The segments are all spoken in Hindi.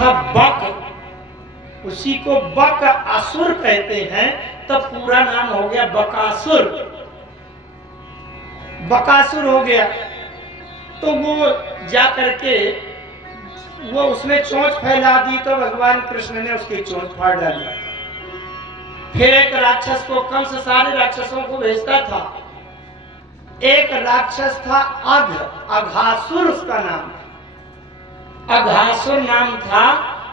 था बक, उसी को बक असुर कहते हैं, तब पूरा नाम हो गया बकासुर। बकासुर हो गया तो वो जा करके वो उसने चोंच फैला दी, तो भगवान कृष्ण ने उसकी चोंच फाड़ डाली। फिर एक राक्षस को, कंस सारे राक्षसों को भेजता था, एक राक्षस था अघ, अघासुर उसका नाम, अघासुर नाम था,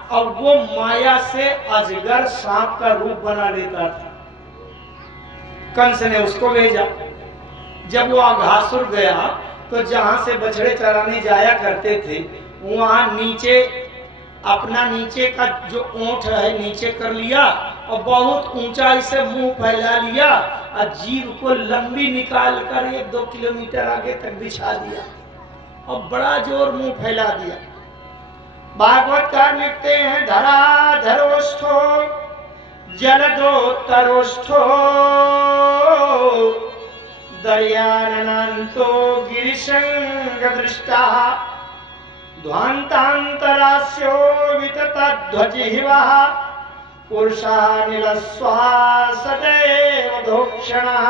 और वो माया से अजगर सांप का रूप बना लेता था। कंस ने उसको भेजा। जब वो अघासुर गया तो जहां से बछड़े चराने जाया करते थे वहां नीचे अपना नीचे का जो ओंठ है नीचे कर लिया और बहुत ऊंचाई से मुंह फैला लिया और जीभ को लंबी निकाल कर 1-2 किलोमीटर आगे तक बिछा दिया और बड़ा जोर मुंह फैला दिया। भागवतकार लिखते हैं, धरा धरोष्ठो जलदोत्तरोष्ठो दर्यानंतो गिरिशंग दृष्टा ध्वांतांतरास्यो विततध्वजिह्वः पुरुषानिलस्वा सदैव धोक्षणः।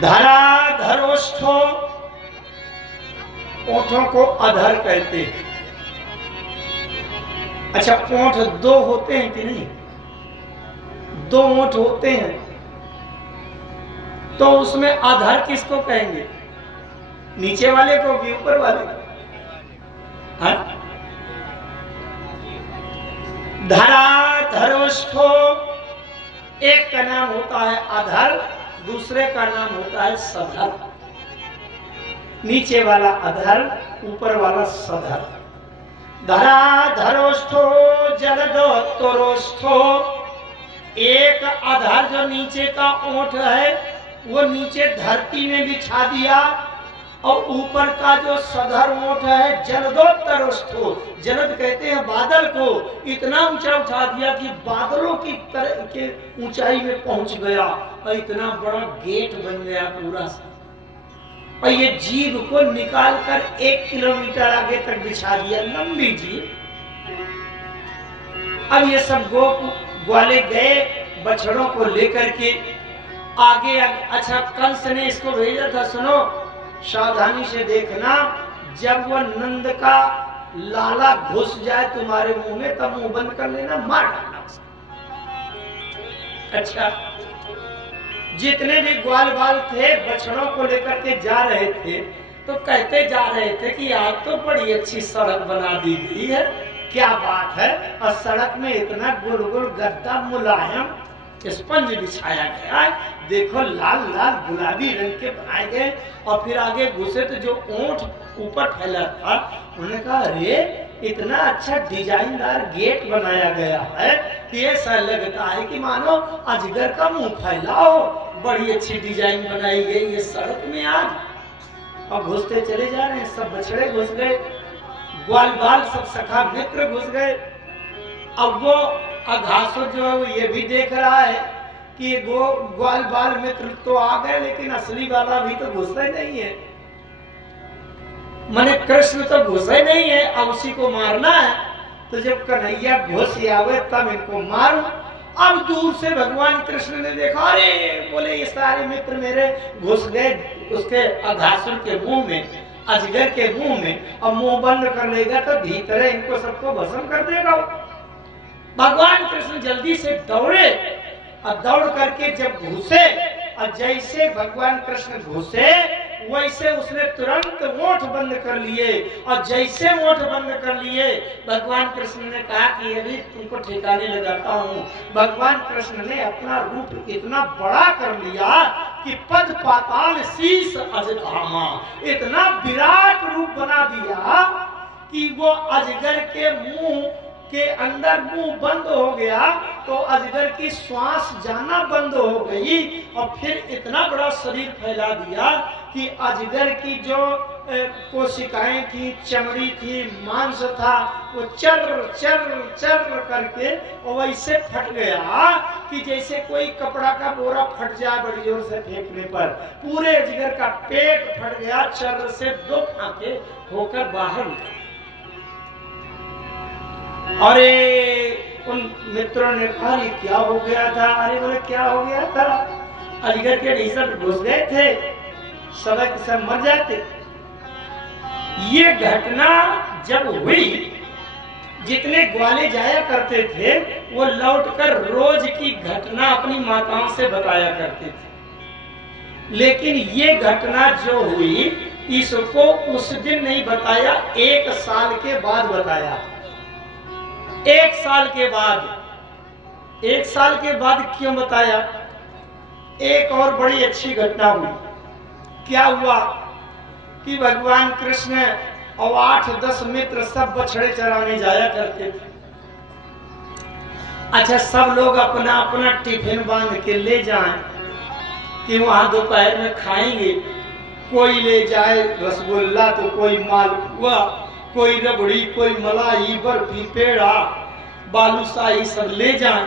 धरा धरोष्ठो, ओठों को अधर कहते हैं। अच्छा, ओठ 2 होते हैं कि नहीं? 2 ओठ होते हैं तो उसमें अधर किसको कहेंगे? नीचे वाले को कि ऊपर वाले को? हाँ? धरा धरोष्ठो, एक का नाम होता है अधर, दूसरे का नाम होता है सधर। नीचे वाला अधर, ऊपर वाला सधर। धरा धरोष्ठो जलदोत्तरोष्ठो, एक अधर जो नीचे का ओठ है वो नीचे धरती में बिछा दिया और ऊपर का जो सधर ओठ है जलदोत्तरोष्ठो, जलद कहते हैं बादल को, इतना ऊंचा उठा दिया कि बादलों की तरह के ऊंचाई में पहुंच गया और इतना बड़ा गेट बन गया पूरा। और ये जीभ को निकाल कर 1 किलोमीटर आगे तक बिछा दिया, लंबी जीभ। अब ये सब ग्वाले गए बछड़ों को लेकर के आगे। अच्छा, कंस ने इसको भेजा था, सुनो सावधानी से देखना, जब वो नंद का लाला घुस जाए तुम्हारे मुंह में तब मुंह बंद कर लेना, मार डालना। अच्छा, जितने भी ग्वाल बाल थे बछड़ों को लेकर के जा रहे थे तो कहते जा रहे थे कि आज तो बड़ी अच्छी सड़क बना दी गई है, क्या बात है, और सड़क में इतना गोल गोल गद्दा मुलायम स्पंज बिछाया गया है, देखो लाल लाल गुलाबी रंग के बनाए गए। और फिर आगे घुसे तो जो ओंठ ऊपर फैला था, उन्होंने कहा अरे इतना अच्छा डिजाइनदार गेट बनाया गया है कि ऐसा लगता है कि मानो अजगर का मुंह फैला हो, बड़ी अच्छी डिजाइन बनाई गई है सड़क में आज। और घुसते चले जा रहे हैं, सब बछड़े घुस गए, ग्वाल बाल सब सखा मित्र घुस गए। अब वो अघासुर जो है वो ये भी देख रहा है कि वो ग्वाल बाल मित्र तो आ गए लेकिन असली वाला भी तो घुसा ही नहीं है, माने कृष्ण तो घुसा ही नहीं है, अब उसी को मारना है। तो जब कन्हैया घुस आवे तब इनको मारू। अब दूर से भगवान कृष्ण ने देखा, अरे बोले ये सारे मित्र मेरे घुस गए उसके अघासुर के मुंह में, अजगर के मुंह में, अब मुंह बंद कर लेगा तो भीतर इनको सबको भस्म कर देगा। भगवान कृष्ण जल्दी से दौड़े और दौड़ करके जब घुसे और जैसे भगवान कृष्ण घुसे वैसे उसने तुरंत ओठ बंद कर लिए। और जैसे ओठ बंद कर लिए भगवान कृष्ण ने कहा कि अभी तुमको ठिकाने लगाता हूँ। भगवान कृष्ण ने अपना रूप इतना बड़ा कर लिया कि पद पाताल शीश अजधामा, इतना विराट रूप बना दिया कि वो अजगर के मुंह के अंदर मुंह बंद हो गया तो अजगर की श्वास जाना बंद हो गई। और फिर इतना बड़ा शरीर फैला दिया कि अजगर की जो कोशिकाएं थी, चमड़ी थी, मांस था, वो चर चर चर करके वैसे फट गया कि जैसे कोई कपड़ा का बोरा फट जाए बड़ी जोर से फेंकने पर। पूरे अजगर का पेट फट गया, चर से 2 फांके होकर बाहर निकले। अरे उन मित्रों ने कहा ये क्या हो गया था? अरे बोले क्या हो गया था? अलीगढ़ के ढीसर घुस गए थे, सब मर जाते। ये घटना जब हुई, जितने ग्वाले जाया करते थे वो लौटकर रोज की घटना अपनी माताओं से बताया करते थे। लेकिन ये घटना जो हुई इसको उस दिन नहीं बताया, 1 साल के बाद बताया। 1 साल के बाद, 1 साल के बाद क्यों बताया? एक और बड़ी अच्छी घटना हुई। क्या हुआ कि भगवान कृष्ण और 8-10 मित्र सब बछड़े चराने जाया करते थे। अच्छा, सब लोग अपना अपना टिफिन बांध के ले जाएं कि वहां दोपहर में खाएंगे। कोई ले जाए रसगुल्ला तो कोई मालपुआ, कोई रबड़ी, कोई मलाई, बर्फी, पेड़ा, बालूशाही सब ले जाएं।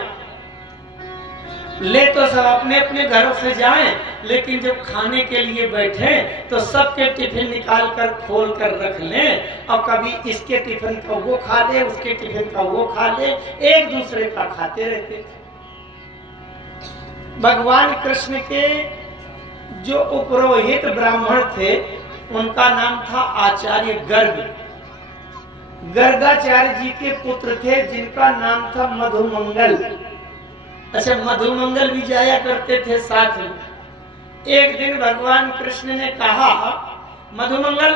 ले तो सब अपने अपने घरों से जाएं, लेकिन जब खाने के लिए बैठे तो सबके टिफिन निकाल कर खोल कर रख लें। अब कभी इसके टिफिन का वो खा ले, उसके टिफिन का वो खा ले, एक दूसरे का खाते रहते थे। भगवान कृष्ण के जो उपरोहित ब्राह्मण थे उनका नाम था आचार्य गर्ग। गर्गाचार्य जी के पुत्र थे जिनका नाम था मधुमंगल। अच्छा, मधुमंगल भी जाया करते थे साथ में। एक दिन भगवान कृष्ण ने कहा, मधुमंगल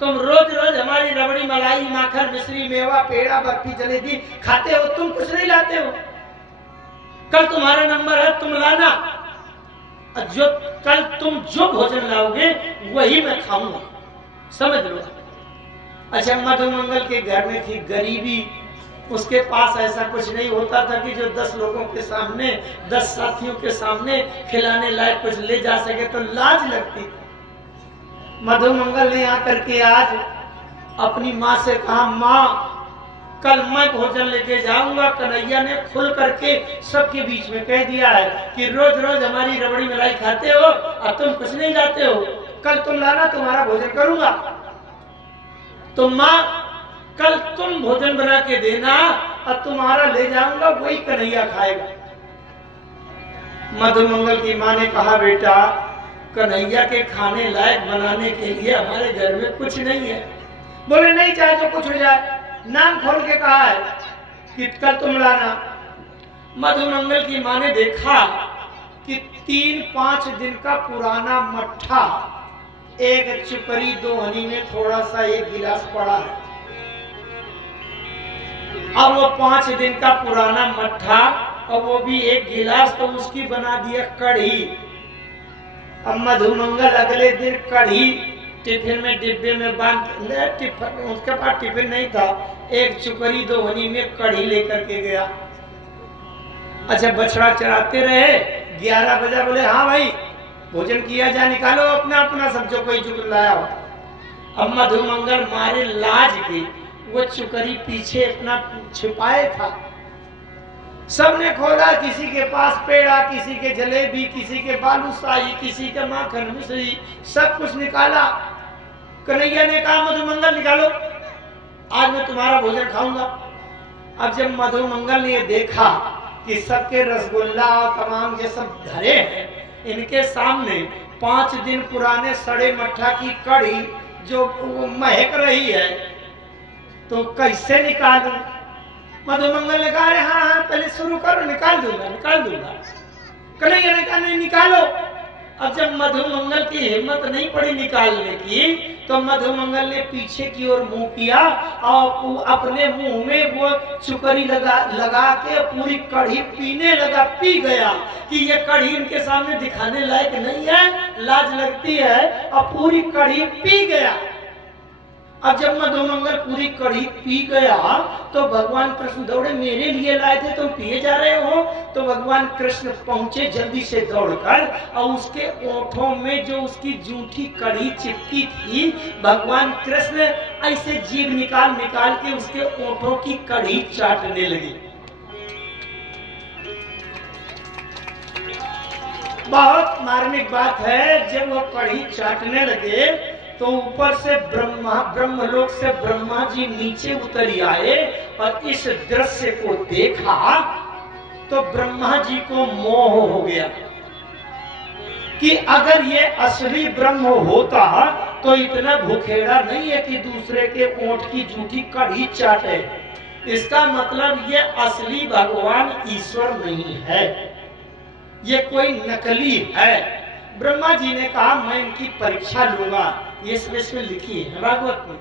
तुम रोज रोज हमारी रबड़ी, मलाई, माखन, मिश्री, मेवा, पेड़ा, बर्फी, जलेबी खाते हो, तुम कुछ नहीं लाते हो। कल तुम्हारा नंबर है, तुम लाना। जो कल तुम जो भोजन लाओगे वही मैं खाऊंगा, समझ लो। अच्छा, मधुमंगल के घर में थी गरीबी। उसके पास ऐसा कुछ नहीं होता था कि जो 10 लोगों के सामने, 10 साथियों के सामने खिलाने लायक कुछ ले जा सके, तो लाज लगती। मधुमंगल ने आकर के आज अपनी माँ से कहा, माँ कल मैं भोजन लेके जाऊंगा। कन्हैया ने खुल करके सबके बीच में कह दिया है कि रोज रोज हमारी रबड़ी मलाई खाते हो और तुम कुछ नहीं लाते हो। कल तुम लाना, तुम्हारा भोजन करूंगा। तो माँ कल तुम भोजन बना के देना और तुम्हारा ले जाऊंगा, वही कन्हैया खाएगा। मधुमंगल की माँ ने कहा, बेटा कन्हैया के खाने लायक बनाने के लिए हमारे घर में कुछ नहीं है। बोले नहीं, चाहे तो कुछ हो जाए, नाम खोल के कहा है कि कल तुम लाना। मधुमंगल की माँ ने देखा कि 3-5 दिन का पुराना मट्ठा एक चुपरी 2 हनी में थोड़ा सा 1 गिलास पड़ा है। अब वो 5 दिन का पुराना मट्ठा और वो भी 1 गिलास, तो उसकी बना दिया कढ़ी। अब मधुमंगल अगले दिन कढ़ी टिफिन में डिब्बे में बांध ले, टिफिन उसके पास टिफिन नहीं था, 1 चुकरी 2 हनी में कढ़ी लेकर के गया। अच्छा, बछड़ा चराते रहे, 11 बजा, बोले हाँ भाई भोजन किया जाए, निकालो अपना अपना सब जो कोई जुग लाया हो। अब मधुमंगल मारे लाज की वो चुकरी पीछे अपना छिपाए था। सबने खोला, किसी के पास पेड़ा, किसी के जलेबी, किसी के बालूशाही, किसी के माखन, मिश्री, सब कुछ निकाला। कन्हैया ने कहा, मधुमंगल निकालो, आज मैं तुम्हारा भोजन खाऊंगा। अब जब मधुमंगल ने देखा कि सबके रसगुल्ला और तमाम ये सब धरे हैं, इनके सामने 5 दिन पुराने सड़े मट्ठा की कढ़ी जो महक रही है, तो कैसे निकालूं? मधुमंगल ने कहा, हाँ हाँ पहले शुरू करो, निकाल दूंगा निकाल दूंगा। कन्हैया ने कहा, नहीं निकालो। अब जब मधुमंगल की हिम्मत नहीं पड़ी निकालने की, तो मधुमंगल ने पीछे की ओर मुंह किया और अपने मुंह में वो चुकरी लगा के पूरी कढ़ी पीने लगा, पी गया कि ये कढ़ी इनके सामने दिखाने लायक नहीं है, लाज लगती है, और पूरी कढ़ी पी गया। अब जब मधुमंगल पूरी कढ़ी पी गया तो भगवान कृष्ण दौड़े, मेरे लिए लाए थे, तुम पिए जा रहे हो। तो भगवान कृष्ण पहुंचे जल्दी से दौड़कर, और उसके ओठों में जो उसकी जूठी कढ़ी चिपकी थी, भगवान कृष्ण ऐसे जीभ निकाल निकाल के उसके ओठों की कढ़ी चाटने लगे। बहुत मार्मिक बात है, जब वो कढ़ी चाटने लगे तो ऊपर से ब्रह्मलोक से ब्रह्मा जी नीचे उतर आए और इस दृश्य को देखा तो ब्रह्मा जी को मोह हो गया कि अगर ये असली ब्रह्म होता तो इतना भुखेड़ा नहीं है कि दूसरे के ओंठ की जूठी कड़ी चाटे। इसका मतलब ये असली भगवान ईश्वर नहीं है, ये कोई नकली है। ब्रह्मा जी ने कहा मैं इनकी परीक्षा लूंगा, ये इसमें लिखी है भागवत में,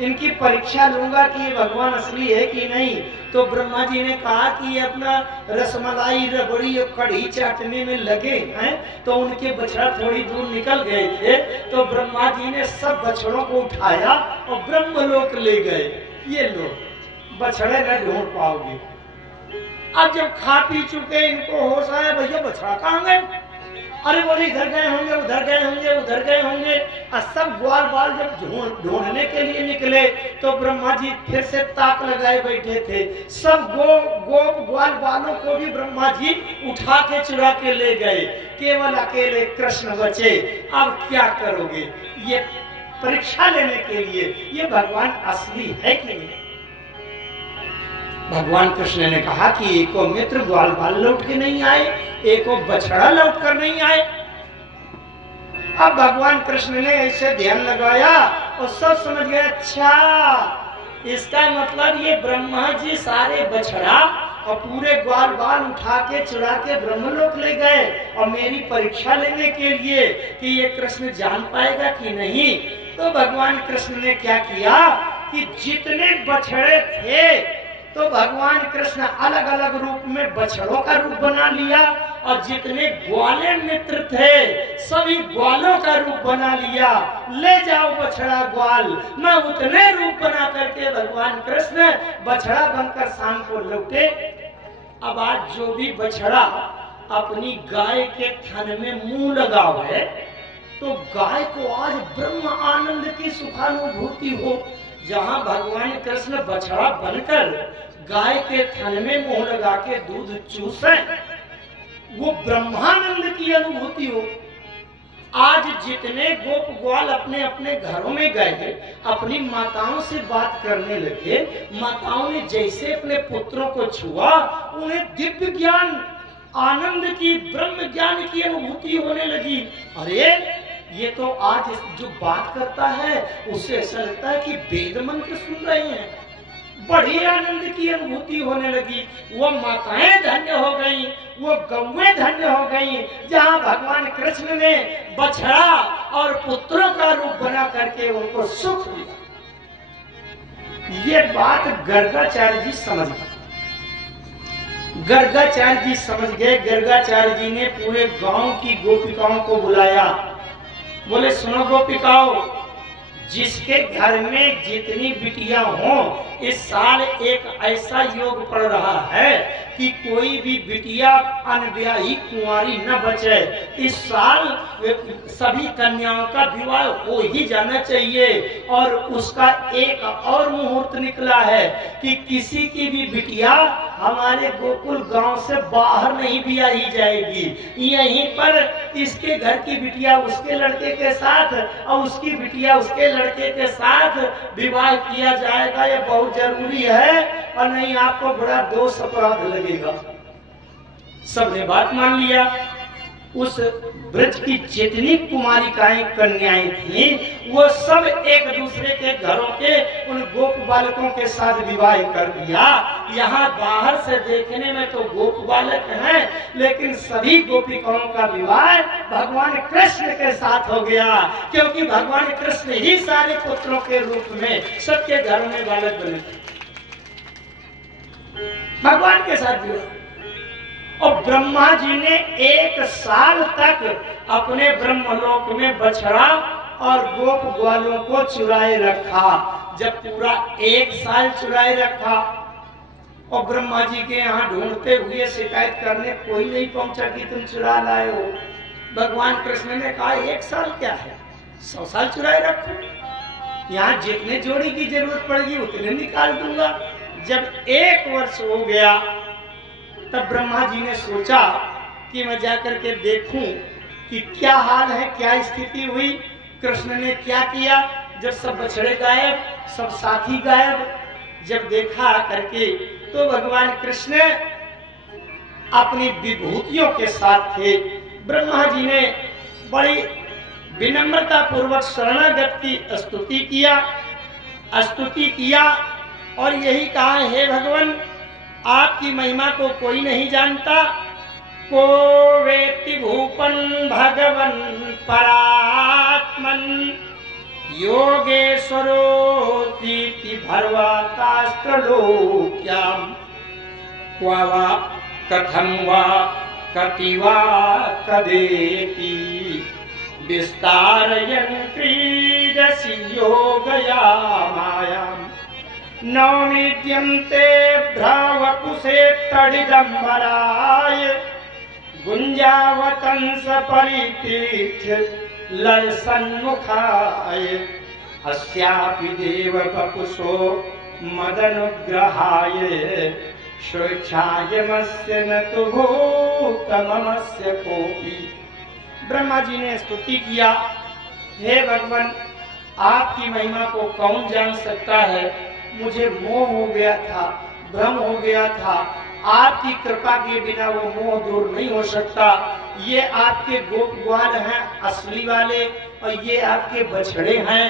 इनकी परीक्षा लूंगा कि ये भगवान असली है कि नहीं। तो ब्रह्मा जी ने कहा कि ये अपना रसमलाई रबड़ी और कढ़ी चाटने में लगे हैं। तो उनके बछड़ा थोड़ी दूर निकल गए थे, तो ब्रह्मा जी ने सब बछड़ों को उठाया और ब्रह्मलोक ले गए। ये लो बछड़े न ढूंढ पाओगे। अब जब खा पी चुके इनको होश आया, भैया बछड़ा कहाँ गए? अरे बोले इधर गए होंगे, उधर गए होंगे, उधर गए होंगे। और सब ग्वाल बाल जब ढूंढने के लिए निकले तो ब्रह्मा जी फिर से ताक लगाए बैठे थे। सब गोप ग्वाल बालों को भी ब्रह्मा जी उठा के चुरा के ले गए, केवल अकेले कृष्ण बचे। अब क्या करोगे? ये परीक्षा लेने के लिए ये भगवान असली है कि नहीं? भगवान कृष्ण ने कहा कि एको मित्र ग्वाल बाल लौट के नहीं आए, एको बछड़ा लौट कर नहीं आए। अब भगवान कृष्ण ने ऐसे ध्यान लगाया और सब समझ गए, अच्छा इसका मतलब ये ब्रह्मा जी सारे बछड़ा और पूरे ग्वाल बाल उठा के चुरा के ब्रह्मलोक ले गए और मेरी परीक्षा लेने के लिए कि ये कृष्ण जान पाएगा कि नहीं। तो भगवान कृष्ण ने क्या किया कि जितने बछड़े थे तो भगवान कृष्ण अलग अलग रूप में बछड़ों का रूप बना लिया और जितने ग्वाले मित्र थे सभी ग्वालों का रूप बना लिया। ले जाओ बछड़ा ग्वाल। मैं उतने रूप बना करके भगवान कृष्ण बछड़ा बनकर शाम को लौटे। अब आज जो भी बछड़ा अपनी गाय के थन में मुंह लगाओ है तो गाय को आज ब्रह्म आनंद की सुखानुभूति हो। जहाँ भगवान कृष्ण बछड़ा बनकर गाय के थन में मुंह लगा के दूध चूसे, वो ब्रह्मानंद की अनुभूति हो। आज जितने गोप ग्वाल अपने अपने घरों में गए अपनी माताओं से बात करने लगे, माताओं ने जैसे अपने पुत्रों को छुआ उन्हें दिव्य ज्ञान आनंद की ब्रह्म ज्ञान की अनुभूति होने लगी। अरे ये तो आज जो बात करता है उससे ऐसा लगता है कि वेद मंत्र सुन रहे हैं। बड़ी आनंद की अनुभूति होने लगी। वो माताएं धन्य हो गई, वो गौएं धन्य हो गई जहाँ भगवान कृष्ण ने बछड़ा और पुत्रों का रूप बना करके उनको सुख दिया। ये बात गर्गाचार्य जी समझ गए। गर्गाचार्य जी समझ गए। गर्गाचार्य जी ने पूरे गांव की गोपिकाओं को बुलाया। बोले सुनो गोपिकाओं, जिसके घर में जितनी बिटियां हों इस साल एक ऐसा योग पड़ रहा है कि कोई भी बिटिया अनब्याही कुंवारी न बचे। इस साल सभी कन्याओं का विवाह हो ही जाना चाहिए। और उसका एक और मुहूर्त निकला है कि किसी की भी बिटिया हमारे गोकुल गांव से बाहर नहीं ब्याही जाएगी। यहीं पर इसके घर की बिटिया उसके लड़के के साथ और उसकी बिटिया उसके लड़के के साथ विवाह किया जाएगा। ये बहुत जरूरी है और नहीं आपको बड़ा दोष अपराध लगेगा। सबने बात मान लिया। उस ब्रज की जितनी कुमारिकाएं कन्याएं थी वो सब एक दूसरे के घरों के उन गोप बालकों के साथ विवाह कर दिया। यहाँ बाहर से देखने में तो गोप बालक हैं लेकिन सभी गोपिकाओं का विवाह भगवान कृष्ण के साथ हो गया, क्योंकि भगवान कृष्ण ही सारे पुत्रों के रूप में सबके घरों में बालक बने थे। भगवान के साथ विवाह। और ब्रह्मा जी ने 1 साल तक अपने ब्रह्मलोक में बछड़ा और गोप ग्वालों को चुराए रखा। जब पूरा 1 साल चुराए रखा और ब्रह्मा जी के यहाँ ढूंढते हुए शिकायत करने कोई नहीं पहुंचा कि तुम चुरा लाए हो। भगवान कृष्ण ने कहा 1 साल क्या है, 100 साल चुराए रखो। यहाँ जितने जोड़ी की जरूरत पड़ेगी उतने निकाल दूंगा। जब 1 वर्ष हो गया तब ब्रह्मा जी ने सोचा कि मैं जाकर के देखूं कि क्या हाल है, क्या स्थिति हुई। कृष्ण ने क्या किया, जब सब बछड़े गायब, सब साथी गायब, जब देखा करके तो भगवान कृष्ण अपनी विभूतियों के साथ थे। ब्रह्मा जी ने बड़ी विनम्रता पूर्वक शरणागत की स्तुति किया और यही कहा, हे भगवान, आपकी महिमा को कोई नहीं जानता। को वेति भूपन भगवन परात्मन योगेश्वरोति भर्वातास्त्रलोक्याम क्वा वा कथम वा कति वा कदेति विस्तारयन् क्रीडसि योगया मायाम् नौमीद्यं ते भ्रावकुशे तडिदम्बराय गुंजावतंस परितीर्थ लय सन्मुखाय अस्यापि देव बपुषो मदनुग्रहाय स्वेच्छायमस्य न तु भूतमस्य कोपि। ब्रह्मा जी ने स्तुति किया, हे भगवान, आपकी महिमा को कौन जान सकता है। मुझे मोह हो गया था, भ्रम हो गया था, आपकी कृपा के बिना वो मोह दूर नहीं हो सकता। ये आपके गोप ग्वाल हैं असली वाले और ये आपके बछड़े हैं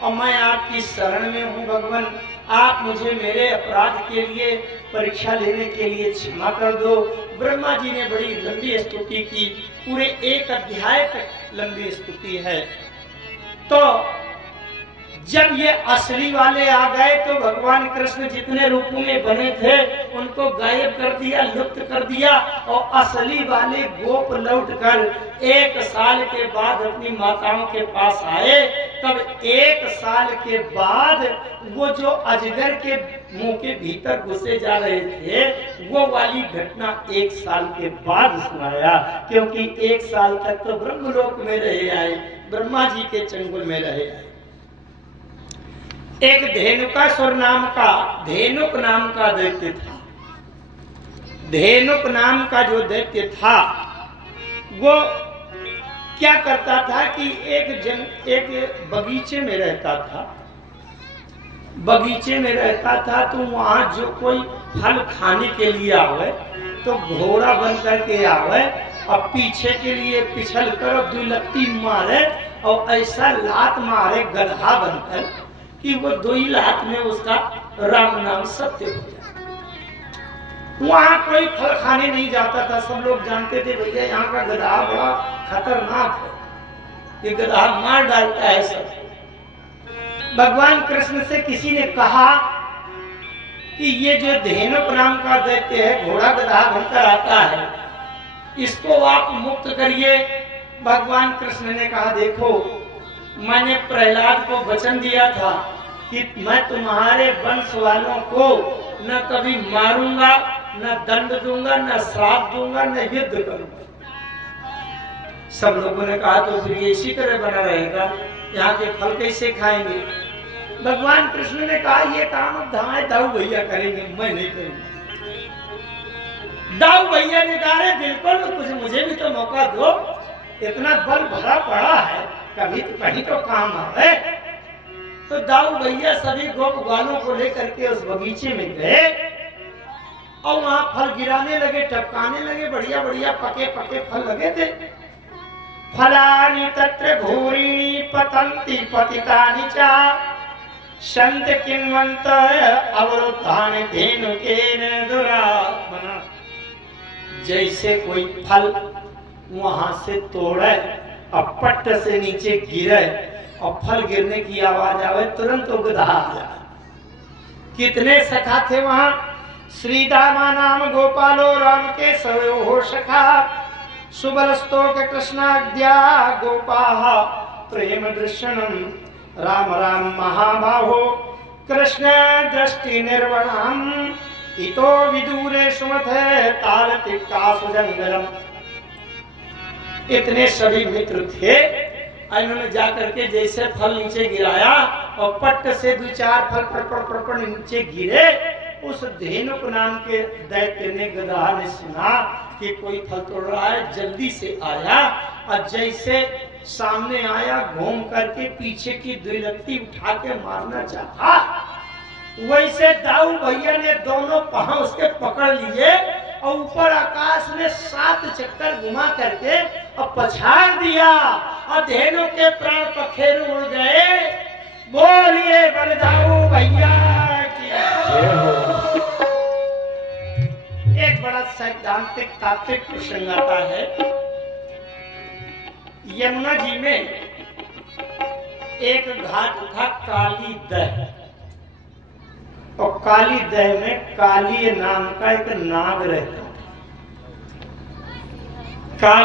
और मैं आपकी शरण में हूँ। भगवान, आप मुझे मेरे अपराध के लिए परीक्षा लेने के लिए क्षमा कर दो। ब्रह्मा जी ने बड़ी लंबी स्तुति की, पूरे 1 अध्याय तक लंबी स्तुति है। तो जब ये असली वाले आ गए तो भगवान कृष्ण जितने रूपों में बने थे उनको गायब कर दिया, लुप्त कर दिया और असली वाले गोप लौटकर 1 साल के बाद अपनी माताओं के पास आए। तब 1 साल के बाद वो जो अजगर के मुंह के भीतर घुसे जा रहे थे वो वाली घटना 1 साल के बाद सुनाया, क्योंकि 1 साल तक तो ब्रह्मलोक में रहे आए, ब्रह्मा जी के चंगुल में रहे आए। एक धेनुकासुर नाम का, धेनुक नाम का दैत्य था। धेनुक नाम का जो दैत्य था वो क्या करता था कि एक बगीचे में रहता था। बगीचे में रहता था तो वहां जो कोई फल खाने के लिए आवे तो घोड़ा बन करके आवे और पीछे के लिए पिछल कर दो लत्ती मारे और ऐसा लात मारे गधा बनकर कि वो 2 ही लात में उसका राम नाम सत्य हो जाए। वहां कोई फल खाने नहीं जाता था। सब लोग जानते थे भैया यहाँ का गधा बड़ा खतरनाक है, ये गधा मार डालता है सब। भगवान कृष्ण से किसी ने कहा कि ये जो धेनुक नाम का दैत्य है, घोड़ा गधा बनकर आता है, इसको आप मुक्त करिए। भगवान कृष्ण ने कहा, देखो, मैंने प्रहलाद को वचन दिया था कि मैं तुम्हारे वंश वालों को न कभी मारूंगा, न दंड दूंगा, न श्राप दूंगा, न युद्ध करूंगा। सब लोगों ने कहा तो फिर ये इसी तरह बना रहेगा, यहाँ के फल कैसे खाएंगे। भगवान कृष्ण ने कहा, ये काम अब दाऊ भैया करेंगे, मैं नहीं करूंगा। दाऊ भैया ने कहा, बिल्कुल, कुछ मुझे भी तो मौका दो, इतना बल भरा पड़ा है, कभी तो कहीं तो काम आवे। तो दाऊ भैया सभी गोप ग्वालों को लेकर के उस बगीचे में गए और वहां फल गिराने लगे, टपकाने लगे। बढ़िया बढ़िया पके पके फल लगे थे। फलानि तत्र भूरिणी पतन्ति पतितानि च संत किन्वन्त अवरुद्धानि धेनुकेन दुरात्मना। जैसे कोई फल वहां से तोड़े और पट्ट से नीचे गिरे और फल गिरने की आवाज आवे, तुरंत वो गधा आ जाए। कितने सखा थे वहां। श्री दामा नाम गोपालो राम के सवयो सखा सुबलस्तोक कृष्णाद्या गोपाः प्रेम दृश्यनम राम राम महाबाहो कृष्ण दृष्टि निर्वणम इतो विदूरे सुमथे तालतिका सुजंगलम। इतने सभी मित्र थे। इन्होंने जाकर के जैसे फल नीचे गिराया और पट्ट से 2-4 फल पर नीचे गिरे। उस धेनुक नाम के दैत्य ने, गधा ने सुना कि कोई फल तोड़ रहा है, जल्दी से आया और जैसे सामने आया, घूम करके पीछे की दुलत्ती उठा के मारना चाहा। वैसे दाऊ भैया ने दोनों पांव उसके पकड़ लिए और ऊपर आकाश में 7 चक्कर घुमा करके और पछाड़ दिया और धेनु के प्राण पखेरु उड़ गए। बोलिए बलदाऊ भैया की। एक बड़ा सैद्धांतिक तात्विक प्रसंग आता है। यमुना जी में एक घाट था काली दह, और काली दह में काली नाम का एक नाग रहता।